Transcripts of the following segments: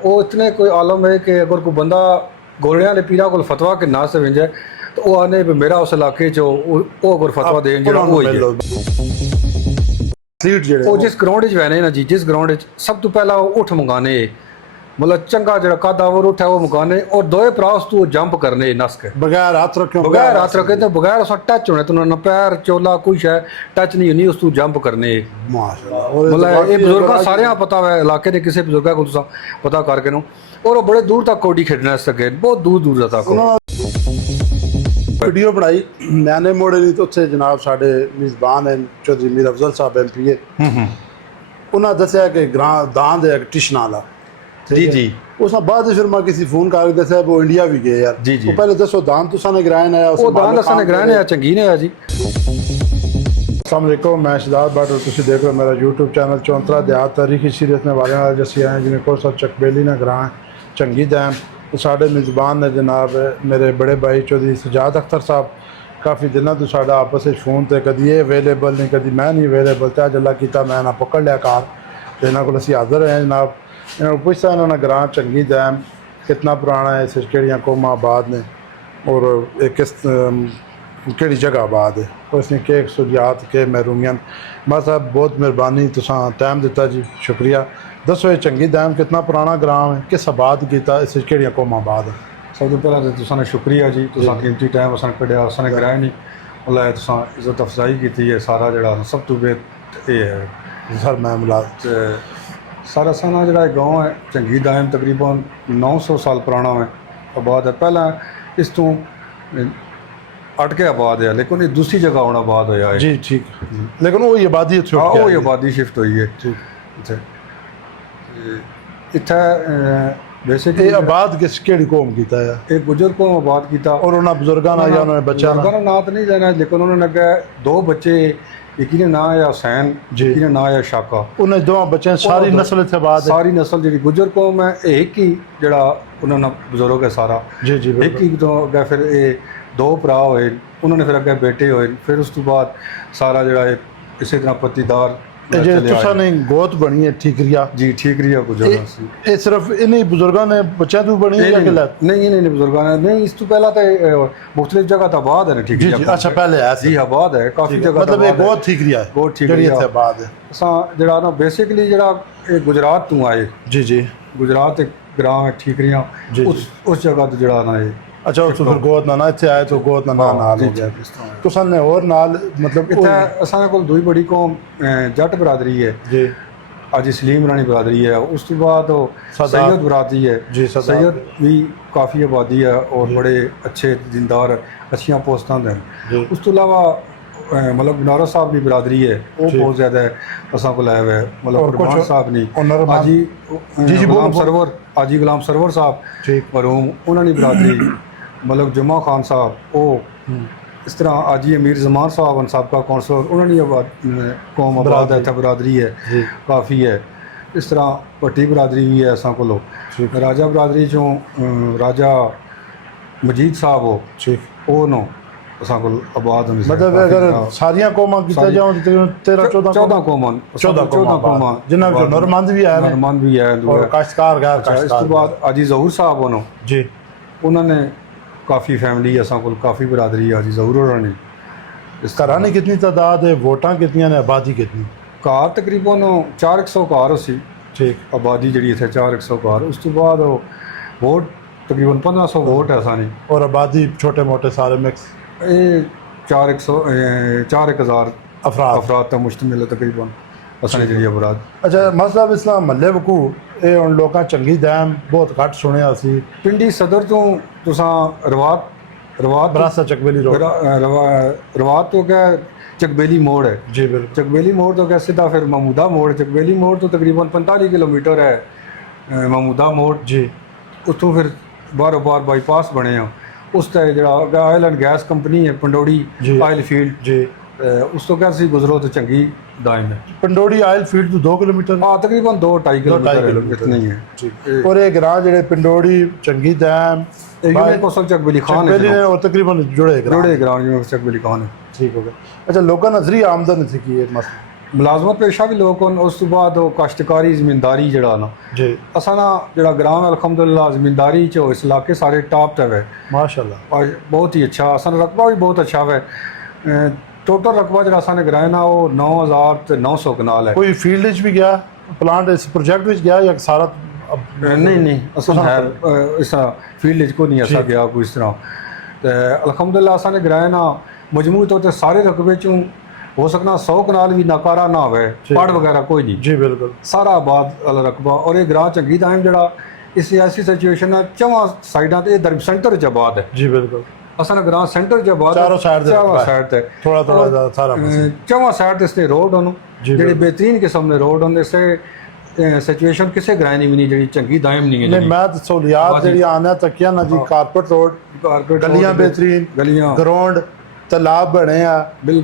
वो इतने कोई आलम है कि अगर कोई बंदा गोलियां ने पीरा को फतवा के ना से विंजे तो वो आने भी मेरा उस इलाके चो वो अगर फतवा देन जेड़ा वो ही है ਉਹ ਜਿਸ ਗਰਾਊਂਡ 'ਚ ਵੈਨੇ ਨਾ ਜੀ ਜਿਸ ਗਰਾਊਂਡ 'ਚ ਸਭ ਤੋਂ ਪਹਿਲਾਂ ਉਹ ਉੱਠ ਮੰਗਾਣੇ ਮਤਲਬ ਚੰਗਾ ਜਿਹੜਾ ਕਾਦਾਵਰ ਉੱਠ ਹੈ ਉਹ ਮੰਗਾਣੇ ਔਰ ਦੋਏ ਭਰਾ ਉਸ ਤੋਂ ਜੰਪ ਕਰਨੇ ਨਸ ਕੇ ਬਗੈਰ ਹੱਥ ਰੱਖੇ ਤੇ ਬਗੈਰ ਉਸ ਟੱਚ ਹੋਣੇ ਤੋਂ ਨਾ ਪੈਰ ਚੋਲਾ ਕੁਛ ਹੈ ਟੱਚ ਨਹੀਂ ਹੋਣੀ ਉਸ ਤੋਂ ਜੰਪ ਕਰਨੇ ਮਾਸ਼ਾਅੱਲਾ ਮਤਲਬ ਇਹ ਬਜ਼ੁਰਗਾਂ ਸਾਰਿਆਂ ਪਤਾ ਹੈ ਇਲਾਕੇ ਦੇ ਕਿਸੇ ਬਜ਼ੁਰਗਾਂ ਕੋਲ ਤੁਸੀਂ ਪਤਾ ਕਰਕੇ ਨੂੰ ਔਰ ਉਹ ਬੜੇ ਦੂਰ ਤੱਕ ਕੌਡੀ ਖੇਡਣਾ ਸਕੇ ਬਹੁਤ ਦੂਰ ਦੂਰ ਤੱਕ ਵੀਡੀਓ ਬਣਾਈ ਮੈਨੇ ਮੋੜੇ ਨਹੀਂ ਤਾਂ ਉੱਥੇ ਜਨਾਬ ਸਾਡੇ ਮੇਜ਼ਬਾਨ ਹੈ ਚੌਧਰੀ ਮੀਰ ਅਫਜ਼ਲ ਸਾਹਿਬ ਐਮਪੀਏ ਉਹਨਾਂ ਦੱਸਿਆ ਕਿ ਦਾਨ ਦੇ ਟਿਸ਼ਨ ਵਾਲਾ ਜੀ ਜੀ ਉਸ ਤੋਂ ਬਾਅਦ ਫਿਰ ਮੈਂ ਕਿਸੇ ਫੋਨ ਕਰਕੇ ਦੱਸਿਆ ਉਹ ਇੰਡੀਆ ਵੀ ਗਏ ਯਾਰ ਉਹ ਪਹਿਲੇ ਦੱਸੋ ਦਾਨ ਤੁਸੀਂ ਨੇ ਗਰਾਇਆ ਨਾ ਉਹ ਦਾਨ ਦਸਾਂ ਨੇ ਗਰਾਇਆ ਨੇ ਚੰਗੀ ਨੇ ਆ ਜੀ अस्सलाम वालेकुम मैं शहजाद भट्ट और तुम देख रहे हो मेरा यूट्यूब चैनल चौंतरा देहात तारीखी सीरत ने वाले जैसे आए जिन्हें को सब चकबेली ने ग्रां चंगी डैम तो साढ़े मेज़बान ने जनाब मेरे बड़े भाई चौधरी सजाद अख्तर साहब काफ़ी दिनों तो साढ़ा आपस में फोन तो कभी ये अवेलेबल नहीं कभी मैं नहीं अवेलेबल तो अज अल्लाह किया मैं ना पकड़ लिया कार तो इन्होंने को असी हाजिर हैं जनाब इन्होंने पूछता इन्होंने ग्रां चंगी डैम कितना पुराना है इस केड़ियाँ कौमां आबाद ने और किस केड़ी जगह आबाद है उसने के सहूलियात के महरूमियन मैं साहब बहुत मेहरबानी तुसां टाइम दिता जी शुक्रिया दसो ये चंगी डैम कितना पुराना ग्राम है किस आबाद किया इस केड़ियां कौम आबाद है सब तो पहले तो तुसां शुक्रिया जी तुसां कीमती टाइम असां कढ़िया असां ने कराया नहीं अल्लाह तुसां इज्जत अफजाई की है सारा जड़ा सब तो बेहतर ये है सर मामला सारा साना जड़ा गाँव है चंगी डैम तकरीबन 900 साल पुराना है आबाद है पहला इस तो अटके आबाद है लेकिन ये दूसरी जगह होना आबाद होया है जी ठीक लेकिन वो आबादी वो आबादी शिफ्ट हुई है अच्छा इतना बेसिकली आबाद किस केड़ी कौम कीता है एक बुजुर्ग को आबाद किया और उन्होंने बुजुर्गों ना या उन्होंने बच्चा ना तो नहीं जाना लेकिन उन्होंने अगे दो बच्चे एक ने ना है हुसैन एक ने ना है शाका उन्हें दो बच्चे सारी नस्ल थे बाद सारी नस्ल जी गुजर कौम है एक ही जड़ा उन्होंने बुजुर्ग है सारा जी जी एक ही तो अगे फिर ये दो भरा होए उन्होंने फिर अगे बेटे होए फिर उस तो बाद सारा जड़ा इसी तरह पत्तीदार ने गोत बनी है ठीकरिया जी ठीकरिया गुजर ये सिर्फ इन्हीं बुजुर्गों ने बच्चा तो बनी है नहीं नहीं बुजुर्गों ने नहीं इस तो पहला तो मुख्तलिफ जगह तो आबाद है ना ठीकरिया अच्छा पहले है जी आबाद है काफी जगह मतलब ये गोत ठीकरिया है गोत ठीकरिया आबाद है असा जड़ा ना बेसिकली जड़ा गुजरात तो आए जी जी गुजरात एक ग्राम है ठीकरिया उस जगह तो जड़ा ना ये अच्छा तो फिर गोद ना इत्थे आए तो गोद ना नाल हो गया तो साने और नाल मतलब इत्थे असां कोल दूई बड़ी कौम जट बरादरी है जी आज सलीम रानी बरादरी है उस तो बाद सैयद बरादरी है जी सैयद भी काफ़ी आबादी है और बड़े अच्छे दीनदार अच्छियां पोस्टां हैं उस तो अलावा मतलब बनारस साहब की बरादरी है वो बहुत ज़्यादा है असां को लाया हुआ है मतलब कुरबान साहब नहीं हाजी गुलाम सरवर हाजी गुलाम सरवर साहब मरहूम उन्होंने बरादरी मतलब जुम्मा खान साहब वो इस तरह हाजी अमीर जमान साहब साहब का कौंसलर उन्होंने कौम आबाद है बरादरी है काफ़ी है इस तरह भट्टी बरादरी भी है असां को राजा बरादरी चों राजा मजीद साहब हो वो नो असां को आबाद मतलब अगर सारियां कौमां कीता जाओ 13-14 कौमां जिन्हां विचों नरमंद भी है और काश्तकार गैर काश्तकार इस तो बाद हाजी ज़हूर साहब होनो जी उन्होंने काफ़ी फैमिली असां को काफ़ी बरादरी है हाजी ज़हूर होनी इस घरां कितनी तादाद है वोटां कितनी ने आबादी कितनी कार तकरीबन 400 कार सी ठीक आबादी जी इतने 400 कार उस तो बाद वोट तकरीबन 1500 वोट है सानी और आबादी छोटे मोटे सारे मिक्स ये 4,000 अफराद तक मुश्तमिल है तकरीबन असानी जी अफराद अच्छा मसला इसला महल्ले वकू ये उन लोगों चंगी डैम बहुत घट सुनिया सी पिंडी सदर तो तुसां रवात बरासा चकबेली रोड रवात तो क्या चकबेली मोड़ है जी बिल्कुल चकबेली मोड़ तो क्या सीधा फिर महमूदा मोड़ चकबेली मोड़ तो तकरीबन 45 किलोमीटर है महमूदा मोड़ जी उतों फिर बारों बार बाईपास बने हैं उस तरह जो ऑयल एंड गैस कंपनी है पंडोड़ी ऑयल फील्ड जी उस तो कैसे गुजरो तो चंगी दायम है पंडोड़ी ऑयल फील्ड तो 2 किलोमीटर हाँ तकरीबन 2-2.5 किलोमीटर इतना ही है और ये ग्रां जेडे पंडोड़ी चंगी डैम चकबेली खान और तकरीबन जुड़े ग्रां चकबेली खान है ठीक हो गया अच्छा लोगों नजरी आमदन थी कि ये मसला ਮੁਲਾਜ਼ਮਤ ਪੇਸ਼ਾ ਵੀ ਲੋਕ ਹਨ। ਉਸ ਤੋਂ ਬਾਅਦ ਉਹ ਕਾਸ਼ਤਕਾਰੀ ਜ਼ਿਮੀਂਦਾਰੀ ਜਿਹੜਾ ਨਾ ਜੀ ਅਸਾਂ ਨਾ ਜਿਹੜਾ ग्राम अल्हम्दुलिल्लाह ਜ਼ਿਮੀਂਦਾਰੀ ਚ इस इलाके सारे टॉप तक है माशाल्लाह और बहुत ही अच्छा असां रकबा भी बहुत अच्छा है। टोटल रकबा जो असां गराए ना वो 9900 कनाल है। कोई फील्ड भी गया प्लांट इस प्रोजेक्ट में गया या सारा नहीं असां है इस फील्ड को नहीं असा गया कोई इस तरह। तो अल्हम्दुलिल्लाह असां गराए ना मजमू तौर पर सारे रकबे चों हो सकना 100 कनाल भी नाकारा ना हो पहाड़ वगैरह कोई नहीं जी बिल्कुल सारा आबाद वाला रकबा। और ये ग्रां चंगी दायम जड़ा इस ऐसी सिचुएशन है चवां साइडां ते दरब सेंटर च आबाद है जी बिल्कुल असां ग्रां सेंटर च आबाद चारों साइड ते थोड़ा थोड़ा सारा चवां साइड ते इसते रोड होन जेडे बेहतरीन किस्म दे रोड होंदे से सिचुएशन किसे ग्रां नहीं बनी जेडी चंगी दायम नहीं है। नहीं मैं सहूलियात जेडी आने तकिया ना जी कारपेट रोड गलियां बेहतरीन गलियां ग्राउंड तालाब बने आ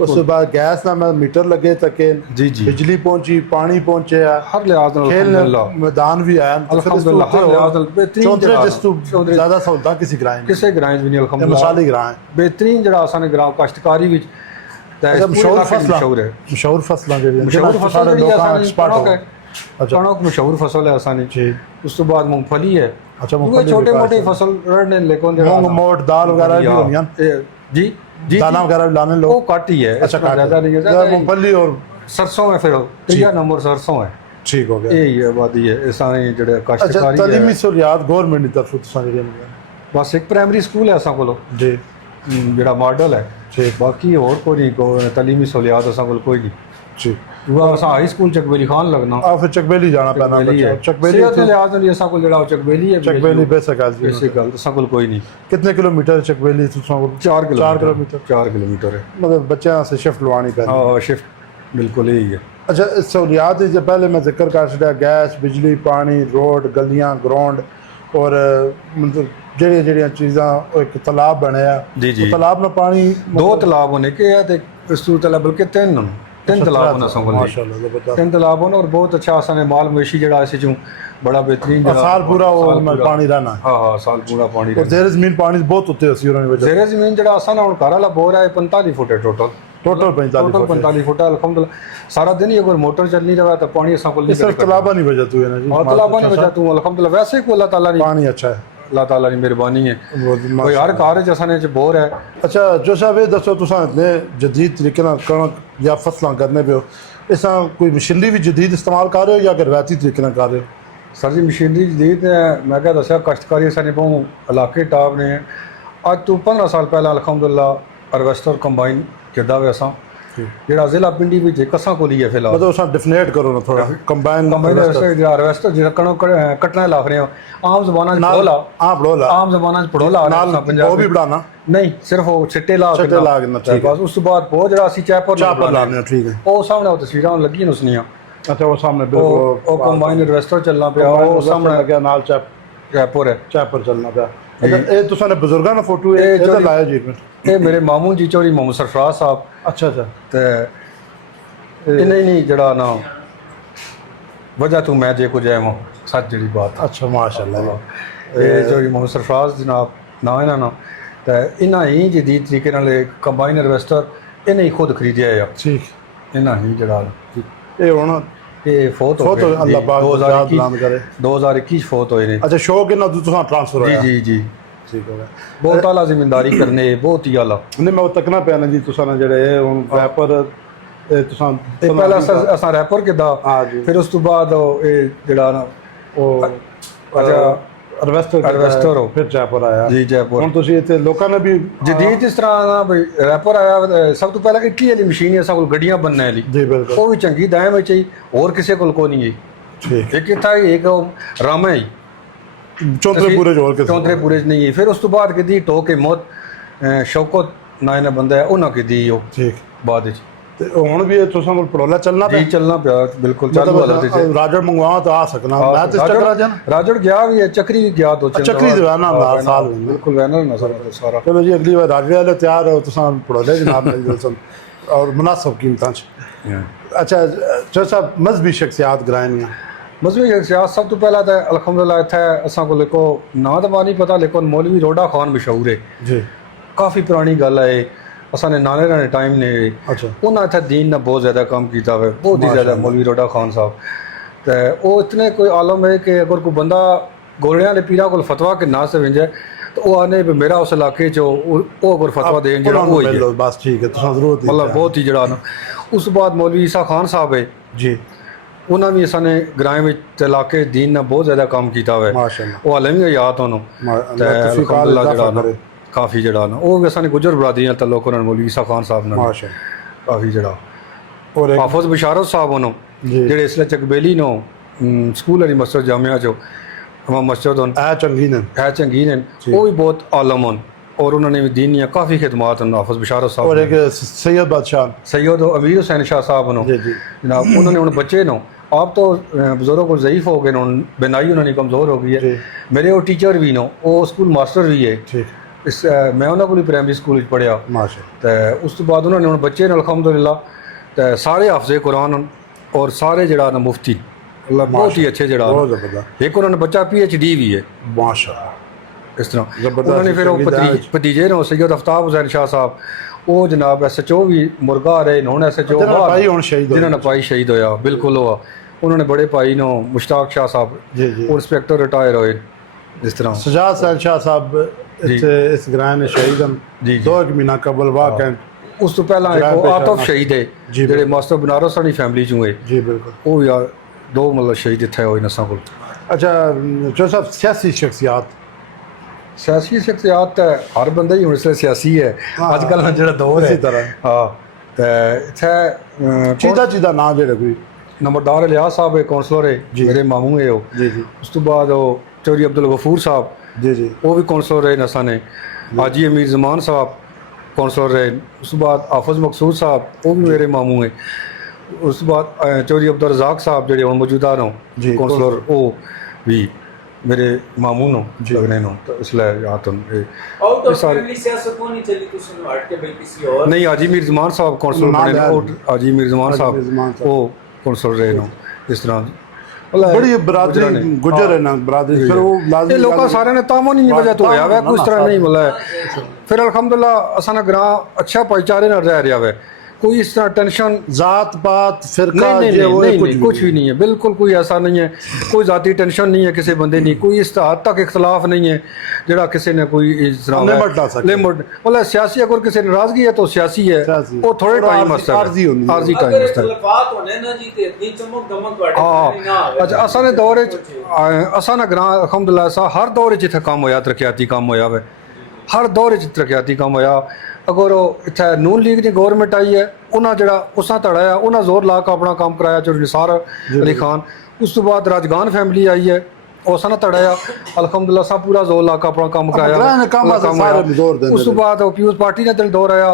उस बाद गैस ना मीटर लगे तके जी जी बिजली पहुंची पानी पहुंचे आ हर लिहाज नाल खेल अल्हम्दुलिल्लाह मैदान भी आया अल्हम्दुलिल्लाह हर लिहाज नाल बेहतरीन चौधरी जिस तो ज्यादा सहूलतां किसी ग्रां किसे ग्रां भी नहीं अल्हम्दुलिल्लाह मिसाली ग्रां बेहतरीन जड़ा असां ग्रां काश्तकारी विच मशहूर फसलां मशहूर है मशहूर फसलां जेडी मशहूर फसल जेडी असां एक्सपर्ट हो अच्छा कणक मशहूर फसल है असां जी उस तो बाद मूंगफली है अच्छा वो छोटे मोटे फसल रड़ने लेकिन जड़ा मूंग मोट दाल वगैरह भी होनियां जी जी दाना वगैरह भी लाने वो लोग काट ही है अच्छा इसमें ज्यादा नहीं है ज्यादा मूंगफली और सरसों है फिर तीसरा नंबर सरसों है ठीक हो गया यही आबादी है ये सारे जेडे अच्छा काश्तकारी तालीमी है सहूलियात गवर्नमेंट की तरफ तो सारी बस एक प्राइमरी स्कूल है असां कोलो जी जेड़ा मॉडल है ठीक बाकी और कोई नहीं तालीमी सहूलियात असां कोल कोई नहीं जी वो असां हाई स्कूल चकबेली खान लगना आ फिर चकबेली जाना पैना चकबेली है चकबेली सेहत दे लिहाज नाल असां कोल जेड़ा चकबेली है चकबेली बेसिक आज बेसिक गल असां कोल कोई नहीं। कितने किलोमीटर चकबेली तुसां को 4 किलोमीटर 4 किलोमीटर है मतलब बच्चों से शिफ्ट लवानी पैनी हाँ शिफ्ट बिल्कुल यही है। अच्छा सहूलियात जो पहले मैं जिक्र कर छड़ा गैस बिजली पानी रोड गलियां ग्राउंड और मतलब जेड़ियां जेड़ियां चीज़ां एक तालाब बने जी जी तालाब में पानी 2 तालाब होने के है ते इस तू तालाब बल्कि 3 तालाब होना संभल माशाल्लाह जबरदस्त 3 तालाब होना और बहुत अच्छा असाने माल मवेशी जड़ा ऐसे चूं बड़ा बेहतरीन और साल पूरा वो पानी रहना हाँ हाँ साल पूरा पानी और जेर जमीन पानी बहुत होते हैं उसी वजह जेरे जमीन जड़ा असा ना घर वाला बोर है 45 फुट है टोटल टोटल 45 फुट है अल्हम्दुलिल्लाह सारा दिन ही अगर मोटर चलनी रहा तो पानी असा को सिर्फ तालाबा नहीं वजह तू है ना जी और तालाबा नहीं बचा तू अल्हम्दुलिल्लाह वैसे को अल्लाह ताला ने पानी अच्छा है अल्लाह ताला की मेहरबानी है कोई हर कार जसाने च बोर है। अच्छा जो साहब ये दसो तुसा इतने जदीद तरीके नाल कणक या फसलां करने पे हो इसा कोई मशीनरी भी जदीद इस्तेमाल कर रहे हो या रवायती तरीके नाल कर रहे हो? सर जी मशीनरी जदीद है मैं क्या दसिया काश्तकारी साने बहु इलाके टॉप ने आज तो 15 साल पहले अल्हम्दुलिल्लाह हार्वेस्टर कंबाइन किदा वे असा जेड़ा जिला पिंडी विच कसा को लिए फिलहाल मतलब उसा डिफिनेट करो ना थोड़ा कंबाइन हार्वेस्टर जेड़ा कणक कटना लाख रहे हो आम जबाना च पड़ोला पड़ोला आम जबाना च पड़ोला नाल वो भी बढ़ाना नहीं सिर्फ वो छिट्टे ला के ठीक बस उस तो बाद बहुत जड़ा सी चापर लाने ठीक है ਉਹ ਸਾਹਮਣੇ ਉਹ ਤਸਵੀਰਾਂ ਲੱਗੀ ਨੇ ਉਸਨੀਆਂ अच्छा वो सामने बिल्कुल ਉਹ ਕੰਬਾਈਨ ਇਨਵੈਸਟਰ ਚੱਲਣਾ ਪਿਆ ਉਹ ਸਾਹਮਣੇ लग गया नाल ਜੈਪੁਰ ਹੈ चापर चलना पिया अच्छा ये तुसा ने बुजुर्गां दा फोटो है इधर लाया जी एक मिनट ਇਹ ਮੇਰੇ ਮਾਮੂ ਜੀ ਚੌਧਰੀ ਮੁਹੰਮਦ ਸਰਫਰਾਜ਼ ਸਾਹਿਬ अच्छा अच्छा ਤੇ ਇਹ ਨਹੀਂ ਜਿਹੜਾ ਨਾ ਵਜ੍ਹਾ ਤੂੰ ਮੈਂ ਜੇ ਕੋ ਜਾਵਾਂ ਸੱਚ ਜਿਹੜੀ ਬਾਤ अच्छा माशाल्लाह ਇਹ ਚੌਧਰੀ ਮੁਹੰਮਦ ਸਰਫਰਾਜ਼ ਜਨਾਬ ਨਾ ਇਹਨਾਂ ਨਾਲ ਤੇ ਇਹਨਾਂ ਹੀ ਜਦੀਦ ਤਰੀਕੇ ਨਾਲ ਕੰਬਾਈਨ ਹਾਰਵੈਸਟਰ ਇਹਨੇ ਹੀ ਖੁਦ ਖਰੀਦਿਆ ਆ ठीक ਇਹਨਾਂ ਹੀ ਜਿਹੜਾ ये होना ਇਹ ਫੌਤ ਹੋ ਗਏ अल्लाह पाक याद करे 2021 ਫੌਤ ਹੋਏ ਨੇ अच्छा शौक इन्ना तुसा ट्रांसफर जी होया जी जी ठीक हो गया बहुत आला जिम्मेदारी करने बहुत ही आला नहीं मैं वो तकना पैना जी तुसा ने जेड़े हुन रैपर तुसा ਇਹ ਪਹਿਲਾਂ ਅਸਾਂ ਰੈਪਰ ਕਿਦਾ हाँ जी ਫਿਰ ਉਸ ਤੋਂ ਬਾਅਦ ਇਹ ਜਿਹੜਾ ਨਾ ਉਹ ਅੱਛਾ ਹਾਰਵੈਸਟਰ ਹੋ ਫਿਰ ਚਾਪਰ ਆਇਆ ਜੀ ਜੈਪੁਰ ਹੁਣ ਤੁਸੀਂ ਇੱਥੇ ਲੋਕਾਂ ਨੇ ਵੀ ਜਦੀਦ ਇਸ ਤਰ੍ਹਾਂ ਦਾ ਬਈ ਰੈਪਰ ਆਇਆ ਸਭ ਤੋਂ ਪਹਿਲਾਂ ਇਟਲੀ ਵਾਲੀ ਮਸ਼ੀਨ ਹੈ ਕੋਲ ਗੱਡੀਆਂ ਬਣਨ ਵਾਲੀ ਜੀ ਬਿਲਕੁਲ ਉਹ ਵੀ ਚੰਗੀ ਦਾਇਮ ਵਿੱਚ ਹੀ ਹੋਰ ਕਿਸੇ ਕੋਲ ਕੋਈ ਨਹੀਂ ਹੈ ਠੀਕ ਇੱਕ ਇੱਥਾ ਇੱਕ ਰਾਮਾ ਹੀ ਚੌਂਤਰੇ ਪੂਰੇ ਜੋਰ ਕੇ ਚੌਂਤਰੇ ਪੂਰੇ ਨਹੀਂ ਹੈ ਫਿਰ ਉਸ ਤੋਂ ਬਾਅਦ ਕਿਦੀ ਟੋਕੇ ਮੌਤ ਸ਼ੌਕਤ ਨਾ ਇਹਨਾਂ ਬੰਦਾ ਹੈ ਉਹਨਾਂ ਕਿਦੀ ਉਹ ਠੀਕ ਬਾਅਦ ਵਿੱਚ ਤੇ ਹੁਣ ਵੀ ਤੁਸਾਂ ਕੋਲ ਪੜੋਲਾ ਚੱਲਣਾ ਜੀ ਚੱਲਣਾ ਪਿਆ ਬਿਲਕੁਲ ਚਾਲੂ ਵਾਲਾ ਤੇ ਰਾਜੜ ਮੰਗਵਾ ਤਾਂ ਆ ਸਕਣਾ ਮੈਂ ਤੇ ਚੱਕਰਾ ਜਾਣਾ ਰਾਜੜ ਗਿਆ ਵੀ ਹੈ ਚੱਕਰੀ ਵੀ ਗਿਆ ਦੋ ਚੱਕਰੀ ਦੇ ਨਾ ਸਾਲ ਬਿਲकुल वैनर ना सारा चलो जी अगली बार राजड़े वाले तैयार हो तुसां पढ़ोले जनाब मेरी दिलसन और मुनासिब कीमतां अच्छा जो साहब मजहबी शख्सियात ग्राइनियां मजहबी शख्सियात सब तो पहला तो अल्हम्दुलिल्लाह इत्थे असां को लेको ना तो नहीं पता लेकिन मौलवी रोडा खान मशहूर है जी काफ़ी पुरानी गल है ਅਸਾਂ ਨੇ ਨਾਨੇ ਰਾਣੇ ਟਾਈਮ ਨੇ ਅੱਛਾ ਉਹਨਾਂ ਇੱਥੇ ਦੀਨ ਨਾਲ ਬਹੁਤ ਜ਼ਿਆਦਾ ਕੰਮ ਕੀਤਾ ਹੋਇਆ, ਬਹੁਤ ਹੀ ਜ਼ਿਆਦਾ। ਮੌਲਵੀ ਰੋਡਾ ਖਾਨ ਸਾਹਿਬ ਤੇ ਉਹ ਇਤਨੇ ਕੋਈ ਆਲਮ ਹੈ ਕਿ ਅਗਰ ਕੋਈ ਬੰਦਾ ਗੋਲਿਆਂ ਵਾਲੇ ਪੀਰਾਂ ਕੋਲ ਫਤਵਾ ਕਿ ਨਾ ਸੇ ਵਿੰਜੇ ਤਾਂ ਉਹ ਆਨੇ ਵੀ ਮੇਰਾ ਉਸ ਇਲਾਕੇ 'ਚ ਉਹ ਅਗਰ ਫਤਵਾ ਦੇਣ ਜਿਹੜਾ ਉਹ ਹੀ ਹੈ। ਬਸ ਠੀਕ ਹੈ, ਤੁਸੀਂ ਜ਼ਰੂਰ ਮਤਲਬ ਬਹੁਤ ਹੀ ਜਿਹੜਾ ਨਾ। ਉਸ ਤੋਂ ਬਾਅਦ ਮੌਲਵੀ ਈਸਾ ਖਾਨ ਸਾਹਿਬ ਹੈ ਜੀ, ਉਹਨਾਂ ਵੀ ਅਸਾਂ ਨੇ ਗ੍ਰਾਮ ਵਿੱਚ ਤੇ ਇਲਾਕੇ ਦੀਨ ਨਾਲ ਬਹੁਤ ਜ਼ਿਆਦਾ ਕੰਮ ਕੀਤਾ ਹੋਇਆ। ਮਾਸ਼ਾਅੱਲਾ ਉਹ ਹਾਲੇ ਵੀ ਯਾਦ ਉਹਨੂੰ ਤੇ ਅਲਹਮਦੁਲਿਲਾ ਜਿਹੜਾ ਨਾ ਕਾਫੀ ਜਿਹੜਾ ਨਾ ਉਹ ਵੀ ਅਸਾਂ ਨੇ ਗੁਜਰ ਬਰਾਦਰੀ ਨਾਲ ਤਾਲੁਕ ਉਹਨਾਂ ਮੌਲਵੀ ਈਸਾ ਖਾਨ ਸਾਹਿਬ ਨਾਲ ਮਾਸ਼ਾਅੱਲਾ ਕਾਫੀ ਜਿਹੜਾ। ਔਰ ਹਾਫਿਜ਼ ਬਸ਼ਾਰਤ ਸਾਹਿਬ ਉਹਨੂੰ ਜਿਹੜੇ ਇਸ ਲਈ ਚਕਬੇਲੀ ਨੂੰ ਸਕੂਲ ਵਾਲੀ ਮਸਜਿਦ ਜਾਮਿਆ ਜੋ ਮਸਜਿਦ ਹਨ ਇਹ ਚੰਗੀ ਨੇ, ਹੈ ਚੰਗੀ ਨੇ, ਉਹ ਵੀ ਬਹੁਤ ਆਲਮ ਹਨ ਔਰ ਉਹਨਾਂ ਨੇ ਵੀ ਦੀਨੀਆਂ ਕਾਫੀ ਖਿਦਮਾਤ ਹਨ। ਹਾਫਿਜ਼ ਬਸ਼ਾਰਤ ਸਾਹਿਬ ਔਰ ਇੱਕ ਸੈयद ਬਾਦਸ਼ਾਹ सैयद अमीर हुसैन शाह साहब ਨੂੰ ਜੀ ਜੀ जनाब उन्होंने उन बच्चे नो आप तो बुजुर्ग को ज़यीफ़ हो गए बिनाई उन्होंने कमज़ोर हो गई है। मेरे वो टीचर भी नो वो स्कूल मास्टर भी है ठीक इस मैं उन्होंने को प्राइमरी स्कूल पढ़िया माशाअल्लाह। तो उस तो बाद उन्होंने उन बच्चे ने अल्हम्दुलिल्लाह तो सारे हाफिज़ कुरान और सारे जड़ा ना मुफ्ती बहुत ही अच्छे जड़ा बहुत ज़बरदस्त। एक उन्होंने बच्चा PhD भी है माशाअल्लाह इस तरह। ज़बरदस्त। उन्होंने फिर वो भतीजे ने सैयद आफ्ताब हुसैन शाह साहब वो जनाब SHO भी मुर्गा रहे हुण SHO भाई हुण शहीद जिन्होंने भाई शहीद होया बिल्कुल हुआ। उन्होंने बड़े भाई नो मुश्ताक शाह साहब जी जी और इंस्पेक्टर रिटायर होए इस तरह। सजाद हुसैन शाह साहब इस ग्रां ने शहीद हैं जी 2 महीना कबल वाह कैंट उस तो पहला एक वो आतफ शहीद है जी जेडे मास्टर बनारस वाली फैमिली चों है जी बिल्कुल। वो यार 2 मतलब शहीद इत्थे होए नसां कोल। अच्छा जो साहब सियासी शख्सियात सियासी शख्सियात ते हर बंदा ही हुण इसले सियासी है आजकल दा जेड़ा दौर है इसी तरह हां ते इत्थे चीदा चीदा नाम जेड़ा कोई नंबरदार इलियास साहब है काउंसलर है मेरे मामू है वो जी जी उस तो बाद वो चौधरी अब्दुल गफूर साहब जी जी वो भी काउंसलर रहे नसा ने। हाजी अमीर जमान साहब काउंसलर रहे। उस बाद हाफिज मकसूद साहब वो भी मेरे मामू हैं। उस बाद चौधरी अब्दुल रज़ाक साहब जेडे हुण मौजूदा नो जी, काउंसलर वो भी मेरे मामू नो लगने नो तो इसलिए याद तुम आउट ऑफ फैमिली सियासत नहीं चली तुम हट के भाई किसी और नहीं। हाजी मीर जमान साहब काउंसलर बने हाजी मीर जमान साहब वो काउंसलर रहे नो इस तरह बड़ी बरादरी गुजर है ना बरादरी फिर वो लाजमी लोग सारे ने तामो नहीं वजह तो होया वे कुछ तरह नहीं मतलब फिर अल्हम्दुलिल्लाह असाना ग्रां अच्छा भाईचारे नाल रह रहा है कोई इस तरह टेंशन जात पात फिरका नहीं, ये वो कुछ भी नहीं है बिल्कुल कोई ऐसा नहीं है कोई जाती टेंशन नहीं है किसी बंदे नहीं कोई इस हद तक इख्तलाफ नहीं है जरा किसी ने कोई इस तरह लिमिट मतलब सियासी अगर किसी नाराजगी है तो सियासी है वो थोड़े टाइम आर्जी टाइम इख्तलाफात होने ना जी ते इतनी चमक दमक वाटे ना आवे। अच्छा असाने दौर असाना ग्रां अल्हम्दुलिल्लाह हर दौर च इत्थे काम होया तरक्याती काम होया वे हर दौर च तरक्याती काम होया। अगर इत्थे नून लीग की गौरमेंट आई है उन्हें जरा उसा धड़ा उन्हें जोर ला के अपना काम कराया चौधरी निसार अली खान। उस तो बाद राजगान फैमिली आई है उस ने धड़ाया अल्हम्दुलिल्लाह सब पूरा जोर ला के अपना काम कराया। उस तो बाद पीपल्स पार्टी ने दिल दौर आया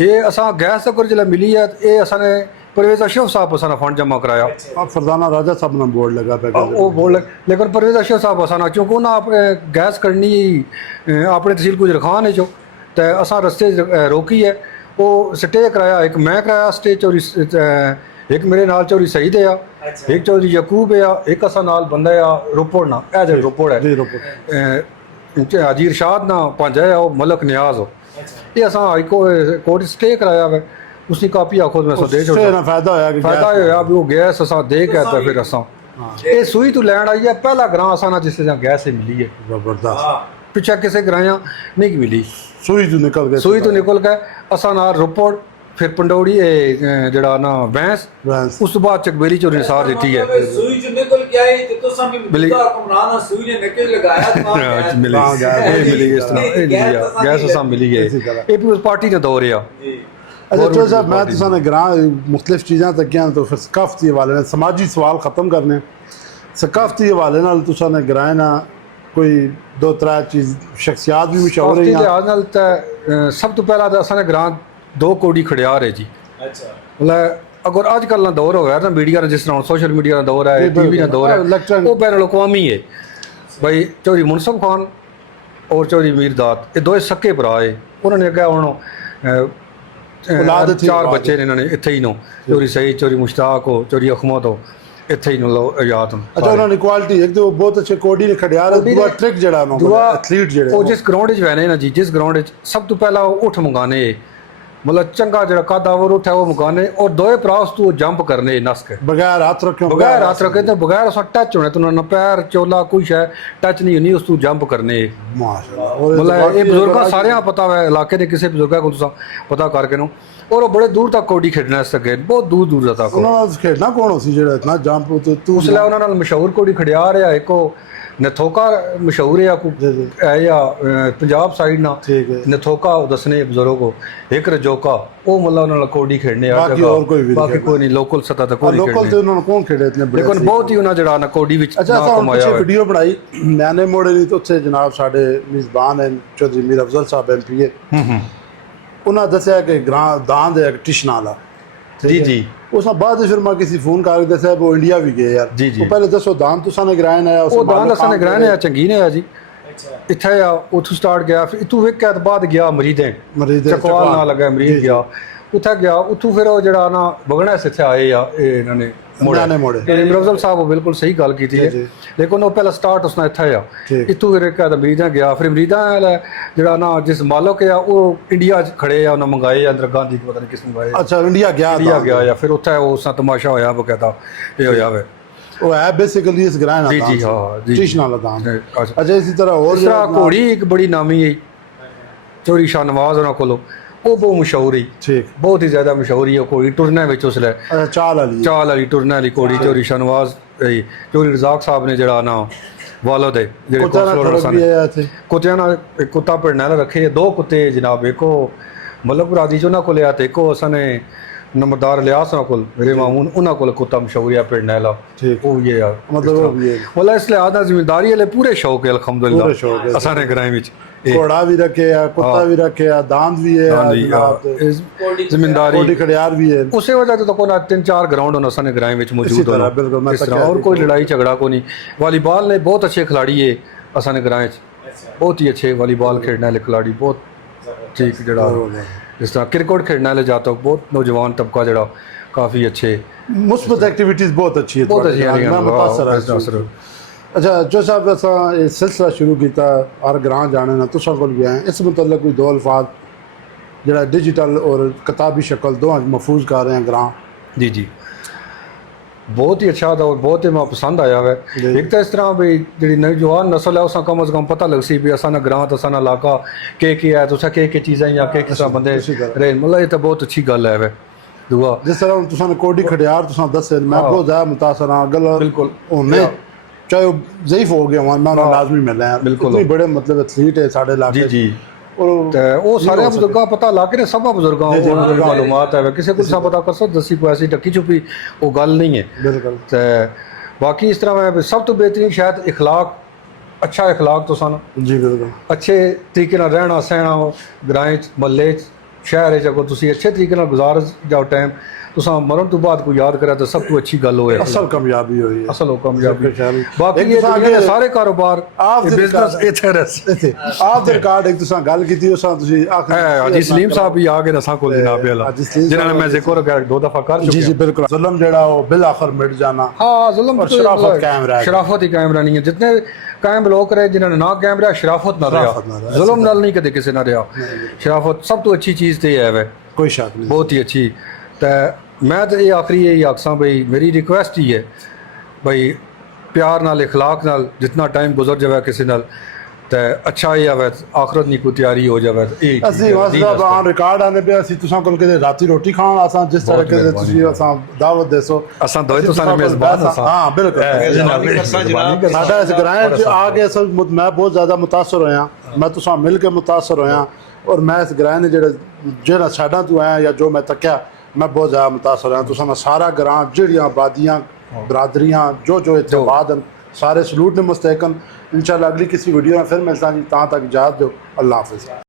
ये असा गैस अगर जिला मिली है ये असाने परवेज अशरफ साहब असाना फंड जमा कराया फरदाना राजा साहब ने बोर्ड लगा पे वो बोर्ड लेकिन परवेज अशरफ साहब असाना क्योंकि उन्हें अपने गैस करनी अपने तहसील गुजर खान है जो तो असा रस्ते रोकी है वो स्टे कराया एक मैं कराया स्टे चौधरी एक मेरे नाल चौधरी सईद है एक चौधरी यकूब है एक असा नाल बंदा है रोपड़ ना ए जो रोपड़ है हाजी इरशाद ना पंज है वो मलक न्याज हो ये असा हाई कोर्ट स्टे कराया है उसकी कापी आखो मैं सो दे छोड़ा फायदा होया भी वो गैस असा दे के आता फिर असा ये सुई तो लैंड आई है पहला ग्रां असा ना जिस गैस मिली है जबरदस्त पिछा किसी ग्रां नहीं मिली सुई तो निकल गए असा ना रोपड़ फिर पंडौड़ी जड़ा ना बैंस उस तो बाद चकबेली चोरी निसार दी है सुई जो निकल के आई तो सब मिली हुक्मरान सुई ने निकल लगाया मिली इस तरह गैस असा मिली है ये भी उस पार्टी ने दौर आ। अच्छा चलो साहब मैं तो साने ग्रां मुख्तलिफ चीज़ां तकियां तो फिर सकाफती हवाले नाल समाजी सवाल ख़त्म करने सकाफती हवाले नाल तो साने ग्रां ना कोई 2-3 चीज़ शख्सियात भी मशहूर है लिहाज नाल सब तो पहला तो असाने ग्रां 2 कोड़ी खड़ियार है जी। अच्छा मतलब अगर अजकल ना दौर होया ना मीडिया ने जिस तरह सोशल मीडिया का दौर है टीवी का दौर है वो बैन अवी है भाई चौधरी मुनसब खान और चौधरी मीरदाद ये दो सक्के भरा है उन्होंने अगर हूँ 4 बच्चे ने इन्होंने इत्थे ही नो चौधरी सईद चौधरी मुश्ताक हो चौधरी अखमद हो इत्थे ही नो याद अच्छा उन्होंने क्वालिटी एक तो बहुत अच्छे कोडी ने खड़ियार दुआ ट्रिक जड़ा नो एथलीट जड़े वो जिस ग्राउंड च वैने ना जी जिस ग्राउंड च सब तो पहला उठ मंगाने मतलब चंगा जरा कादावर उठा वो मकाने और दोए भरा उस तू जंप करने नस के बगैर हाथ रखे बगैर हाथ रखे तो बगैर उस टच होने तो ना पैर चोला कुछ है टच नहीं होनी उस तू जंप करने माशाल्लाह मतलब ये बुजुर्ग सारे पता है इलाके के किसी बुजुर्ग को तुसा पता करके नो और वो बड़े दूर तक कौडी खेडना सके बहुत दूर दूर तक ਉਹਨਾਂ ਨਾਲ ਖੇਡਣਾ ਕੌਣ ਸੀ ਜਿਹੜਾ ਇਤਨਾ ਜੰਪ ਤੇ ਤੂੰ उसले उन्होंने मशहूर कौडी खड़िया रहा एक नथोका मशहूर है है या पंजाब साइड ना ठीक है नथोका दसने बुजुर्ग को एक रजोका वो मतलब उन्होंने कौडी खेडने आ बाकी और कोई भी बाकी कोई नहीं लोकल सतह तक कोई ਲੋਕਲ ਤੇ ਉਹਨਾਂ ਨੂੰ ਕੌਣ ਖੇਡੇ ਇਤਨੇ ਬੜੇ लेकिन बहुत ही उन्होंने जड़ा ना कौडी विच ਅੱਛਾ नाम ਤਾਂ कमाया ਪਿੱਛੇ हुआ ਵੀਡੀਓ ਬਣਾਈ ਮੈਨੇ ਮੋੜੇ ਨਹੀਂ ਤੇ ਉੱਥੇ ਜਨਾਬ ਸਾਡੇ ਮੇਜ਼ਬਾਨ ਹੈ ਚੌਧਰੀ ਮੀਰ ਅਫਜ਼ਲ ਸਾਹਿਬ ਐਮਪੀਏ ਉਹਨਾਂ ਦੱਸਿਆ ਕਿ ਗ੍ਰਾਂ ਦਾਨ ਦੇ ਇਲੈਕਟ੍ਰੀਸ਼ੀਅਨ ਵਾਲਾ जी जी ਉਸ ਤੋਂ ਬਾਅਦ ਫਿਰ ਮੈਂ ਕਿਸੇ ਫੋਨ ਕਰਕੇ ਦੱਸਿਆ ਉਹ ਇੰਡੀਆ ਵੀ ਗਏ ਯਾਰ ਜੀ, ਜੀ। ਉਹ ਪਹਿਲੇ ਦੱਸੋ ਦਾਨ ਤੁਸਾਂ ਨੇ ਗਰਾਇਆ ਨਾ ਉਹ ਦਾਨ ਦਸਾਂ ਨੇ ਗ੍ਰਹਿ ਨੇ ਆ ਚੰਗੀ ਨੇ ਆ ਜੀ ਇੱਥੇ ਆ ਉੱਥੋਂ ਸਟਾਰਟ ਗਿਆ ਫਿਰ ਇਤੋਂ ਵੇਖਿਆ ਤੋਂ ਬਾਅਦ ਗਿਆ ਮਰੀਦੇ ਮਰੀਦ ਚਕਵਾਲ ਨਾਲ ਲੱਗਾ ਮਰੀਦ ਗਿਆ ਉੱਥੇ ਗਿਆ ਉੱਥੋਂ ਫਿਰ ਉਹ ਜਿਹੜਾ ਨਾ ਬਗਣਾ ਇੱਥੇ ਆਏ ਆ ਇਹ ਇਹਨਾਂ ਨੇ ਮੈਨੇ ਮੋੜੇ ਤੇ ਮਿਰਜ਼ਲ ਸਾਹਿਬ ਉਹ ਬਿਲਕੁਲ ਸਹੀ ਗੱਲ ਕੀਤੀ ਹੈ ਜੀ। ਲੇਕਿਨ ਉਹ ਪਹਿਲਾਂ ਸਟਾਰਟ ਉਸਨੇ ਇੱਥੇ ਆ ਠੀਕ। ਇਤੋਂ ਫਿਰ ਇੱਕ ਆਦ ਮਰੀਦਾਂ ਗਿਆ ਫਿਰ ਮਰੀਦਾਂ ਵਾਲਾ ਜਿਹੜਾ ਨਾ ਜਿਸ ਮਾਲਕ ਆ ਉਹ ਇੰਡੀਆ 'ਚ ਖੜੇ ਆ ਉਹਨਾਂ ਮੰਗਾਏ ਆ ਅੰਦਰ ਗਾਂਧੀ ਪਤਾ ਨਹੀਂ ਕਿਸ ਮੰਗਾਏ ਅੱਛਾ ਇੰਡੀਆ ਗਿਆ ਇੰਡੀਆ ਗਿਆ ਆ ਫਿਰ ਉੱਥੇ ਉਸ ਨਾਲ ਤਮਾਸ਼ਾ ਹੋਇਆ ਬਕਾਇਦਾ ਇਹ ਹੋਇਆ ਵੇ ਉਹ ਹੈ ਬੇਸਿਕਲੀ ਇਸ ਗ੍ਰਾਇਆ ਨਾ ਜੀ ਜੀ ਹਾਂ ਜੀ ਟਿਸ਼ਨ ਵਾਲਾ ਦਾਨ ਅੱਛਾ ਅੱਛਾ ਇਸੇ ਤਰ੍ਹਾਂ ਹੋਰ ਇਸ ਤਰ੍ਹਾਂ ਘੋੜੀ ਇੱਕ ਬੜੀ ਨਾਮੀ ਹੈ ਚੋਰੀ ਸ਼ਾਹ ਨਵਾਜ਼ ਉਹਨਾਂ ਕੋਲੋਂ ਉਹ ਬਹੁਤ ਮਸ਼ਹੂਰ ਹੈ ਠੀਕ ਬਹੁਤ ਹੀ ਜ਼ਿਆਦਾ ਮਸ਼ਹੂਰ ਹੈ ਉਹ ਘੋੜੀ ਟੁਰਨੇ ਵਿੱਚ ਉਸਲੇ ਅੱਛਾ ਚਾਲ ਵਾਲੀ ਚਾਲ ਵਾਲੀ ਟੁਰਨੇ ਵਾਲੀ ਘੋੜੀ ਚੋਰੀ ਸ਼ਾਹ ਨਵਾਜ਼ ਚੋਰੀ ਰਜ਼ਾਕ ਸਾਹਿਬ ਨੇ ਜਿਹੜਾ ਨਾ ਵਾਲੋ ਦੇ ਜਿਹੜੇ ਕੁੱਤਾ ਨਾਲ ਕੋਸਲਰ ਖੜਕ ਵੀ ਆਇਆ ਇੱਥੇ ਕੁੱਤਿਆਂ ਨਾਲ ਇੱਕ ਕੁੱਤਾ ਪਿੜਨੇ ਵਾਲਾ ਰੱਖੇ ਦੋ ਕੁੱਤੇ ਜਨਾਬ ਇੱਕੋ ਮਤਲਬ ਰਾਜੀ ਚ ਉਹਨਾਂ ਕੋਲ ਆ ਤੇ ਇੱਕੋ ਅਸਾਂ ਨੰਬਰਦਾਰ ਲਿਆਸ ਉਹਨਾਂ ਕੋਲ ਮੇਰੇ ਮਾਮੂਨ ਉਹਨਾਂ ਕੋਲ ਕੁੱਤਾ ਮਸ਼ਹੂਰ ਆ ਪਿੜਨੇ ਵਾਲਾ ਠੀਕ ਉਹ ਇਹ ਆ ਮਤਲਬ ਉਹ ਵੀ ਹੈ ਮਤਲਬ ਇਸ ਲਈ ਆਦਾ ਜ਼ਿੰਮੇਦਾਰੀ ਵਾਲੇ ਪੂਰੇ ਸ਼ੌਕ ਹੈ ਪੂਰੇ ਅਲਹਮਦੁਲਿਲਾ ਸ਼ੌਕ ਹੈ ਅਸਾਂ ਨੇ ਗ੍ਰਾਮ ਵਿੱਚ ਘੋੜਾ ਵੀ ਰੱਖਿਆ ਕੁੱਤਾ ਵੀ ਰੱਖਿਆ ਦਾੰਦ ਵੀ ਹੈ ਜ਼ਿੰਮੇਦਾਰੀ ਕੋਡੀ ਖੜਿਆਰ ਵੀ ਹੈ ਉਸੇ ਵਜ੍ਹਾ ਤੋਂ ਕੋਨਾ 3-4 ਗਰਾਊਂਡ ਉਹਨਾਂ ਸਾਨੇ ਗ੍ਰਾਮ ਵਿੱਚ ਮੌਜੂਦ ਹੋਣਾ ਬਿਲਕੁਲ ਮੈਂ ਇਸ ਤਰ੍ਹਾਂ और कोई लड़ाई झगड़ा को नहीं वॉलीबॉल ने बहुत अच्छे खिलाड़ी है असाने ग्रां बहुत ही अच्छे वॉलीबॉल खेलने वाले खिलाड़ी बहुत ठीक जड़ा जिस तरह क्रिकेट खेलने वाले जाता बहुत नौजवान तबका जड़ा काफ़ी अच्छे मुस्बत एक्टिविटीज बहुत अच्छी है बहुत अच्छी मैं मुतासर है अच्छा जो साहब असा ये सिलसिला शुरू किया हर ग्रां जाने ना तुसा कोल भी आए इस मतलब कोई दो अल्फाज जरा डिजिटल और किताबी शक्ल दोवां महफूज कर रहे हैं ग्रां जी जी बहुत ही अच्छा था और बहुत ही मैं पसंद आया है एक तो इस तरह भी जी नौजवान नस्ल है उस कम अज़ कम पता लग सी भी असाना ग्रां तो असाना इलाका के है तो के चीज़ें या के किस तरह बंदे रहे मतलब ये तो बहुत अच्छी गल है दुआ जिस तरह तुसा ने कोडी खड़ियार तुसा दसे मैं बहुत ज़्यादा मुतासर हां गल बिल्कुल होने चाहे ज़ईफ हो गया मैं लाजमी मिलना है बिल्कुल इतने बड़े मतलब एथलीट है साढ़े इलाके जी जी और ਤੇ ਉਹ ਸਾਰੇ ਬਜ਼ੁਰਗਾਂ ਪਤਾ ਲਾ ਕੇ ਨੇ ਸਭਾ ਬਜ਼ੁਰਗਾਂ ਉਹਨਾਂ ਨੂੰ ਮਾਲੂਮਾਤ ਹੈ ਕਿਸੇ ਕੋਲ ਸਭ ਪਤਾ ਕਰ ਸਕਦਾ ਦਸੀ ਕੋਈ ਐਸੀ ਟੱਕੀ ਛੁਪੀ ਉਹ ਗੱਲ ਨਹੀਂ ਹੈ ਬਿਲਕੁਲ ਤੇ ਬਾਕੀ ਇਸ ਤਰ੍ਹਾਂ ਮੈਂ ਸਭ ਤੋਂ ਬਿਹਤਰੀਨ ਸ਼ਾਇਦ اخلاق ਅੱਛਾ اخلاق ਤੋਂ ਸਾਨੂੰ जी बिल्कुल ਅੱਛੇ ਤਰੀਕੇ ਨਾਲ ਰਹਿਣਾ ਸਹਿਣਾ ਗ੍ਰਾਮ 'ਚ ਮਹੱਲੇ 'ਚ ਸ਼ਹਿਰ 'ਚ ਅਗਰ ਤੁਸੀਂ ਅੱਛੇ ਤਰੀਕੇ ਨਾਲ ਗੁਜ਼ਾਰ ਜਾਓ ਟਾਈਮ ਤੁਸੀਂ ਮਰਨ ਤੋਂ ਬਾਅਦ ਕੋਈ ਯਾਦ ਕਰਿਆ ਤਾਂ ਸਭ ਤੋਂ ਅੱਛੀ ਗੱਲ ਹੋਏ असल कामयाबी हुई है ਅਸਲ ਉਹ ਕਾਮਯਾਬੀ शायद ਬਾਕੀ एक ਇਹ तुसां ਦੁਨੀਆ ਦੇ अगे- ਸਾਰੇ ਕਾਰੋਬਾਰ ਆਪ ਦੇ ਬਿਜ਼ਨਸ ਇੱਥੇ ਰਸ ਇੱਥੇ ਆਪ ਦੇ ਰਿਕਾਰਡ ਇੱਕ ਤੁਸੀਂ ਗੱਲ ਕੀਤੀ ਉਸ ਨਾਲ ਤੁਸੀਂ ਹਾਜੀ ਸਲੀਮ ਸਾਹਿਬ ਵੀ ਆ ਗਏ ਨਸਾਂ ਕੋਲ ਜਨਾਬ ਵਾਲਾ ਹਾਜੀ ਸਲੀਮ ਜਿਨ੍ਹਾਂ ਨੇ ਮੈਂ ਜ਼ਿਕਰ ਕਰ ਦੋ ਦਫਾ ਕਰ जी ਚੁੱਕਿਆ जी बिल्कुल जुल्म जड़ा वो बिल आखिर मिट जाना हाँ जुल्म और शराफत कायम रहा शराफत ही कायम रहनी है जितने कायम लोग रहे जिन्होंने ना कायम रहा शराफत ना रहा जुल्म नाल नहीं कदे किसी ना रहा शराफत सब तो अच्छी चीज़ तो ये है कोई शक नहीं बहुत ही अच्छी तो मैं तो ये आखिरी यही आखसा भाई मेरी रिक्वेस्ट ही है भाई प्यार नाल इखलाक नाल जितना टाइम गुजर जाए किसी नाल तो अच्छा ही आवे आखरत नहीं कोई तैयारी हो जाए ਅਸੀਂ ਵਾਸਤਾ ਬਾਹਰ ਰਿਕਾਰਡ ਆਨੇ ਪਿਆ ਅਸੀਂ ਤੁਸਾਂ ਕੋਲ ਕਿਤੇ ਰਾਤੀ ਰੋਟੀ ਖਾਣ ਆਸਾਂ ਜਿਸ ਤਰ੍ਹਾਂ ਕਿ ਤੁਸੀਂ ਅਸਾਂ ਦਾਵਤ ਦੇਸੋ ਅਸਾਂ ਦੋਏ ਤੁਸਾਂ ਨੇ ਮੇਜ਼ਬਾਨ ਅਸਾਂ ਹਾਂ ਬਿਲਕੁਲ ਸਾਡਾ ਇਸ ਗ੍ਰਾਂਟ ਚ ਆ ਕੇ ਅਸਲ ਮੈਂ ਬਹੁਤ ਜ਼ਿਆਦਾ ਮੁਤਾਸਰ ਹੋਇਆ ਮੈਂ ਤੁਸਾਂ ਮਿਲ ਕੇ ਮੁਤਾਸਰ ਹੋਇਆ ਔਰ ਮੈਂ ਇਸ ਗ੍ਰਾਂਟ ਜਿਹੜਾ ਸਾਡਾ ਤੂੰ ਆਇਆ ਜਾਂ ਜੋ ਮੈਂ ਤੱਕਿਆ मैं बहुत ज़्यादा मुतासर होया तुसां दा सारा ग्रां जड़ियां आबादियां बरादरियां जो इत्थे आबाद न सारे सलूट ने मुस्तहकन इंशाल्लाह अगली किसी वीडियो में फिर मिलता जी ता तक इजाज़त दो अल्लाह हाफिज़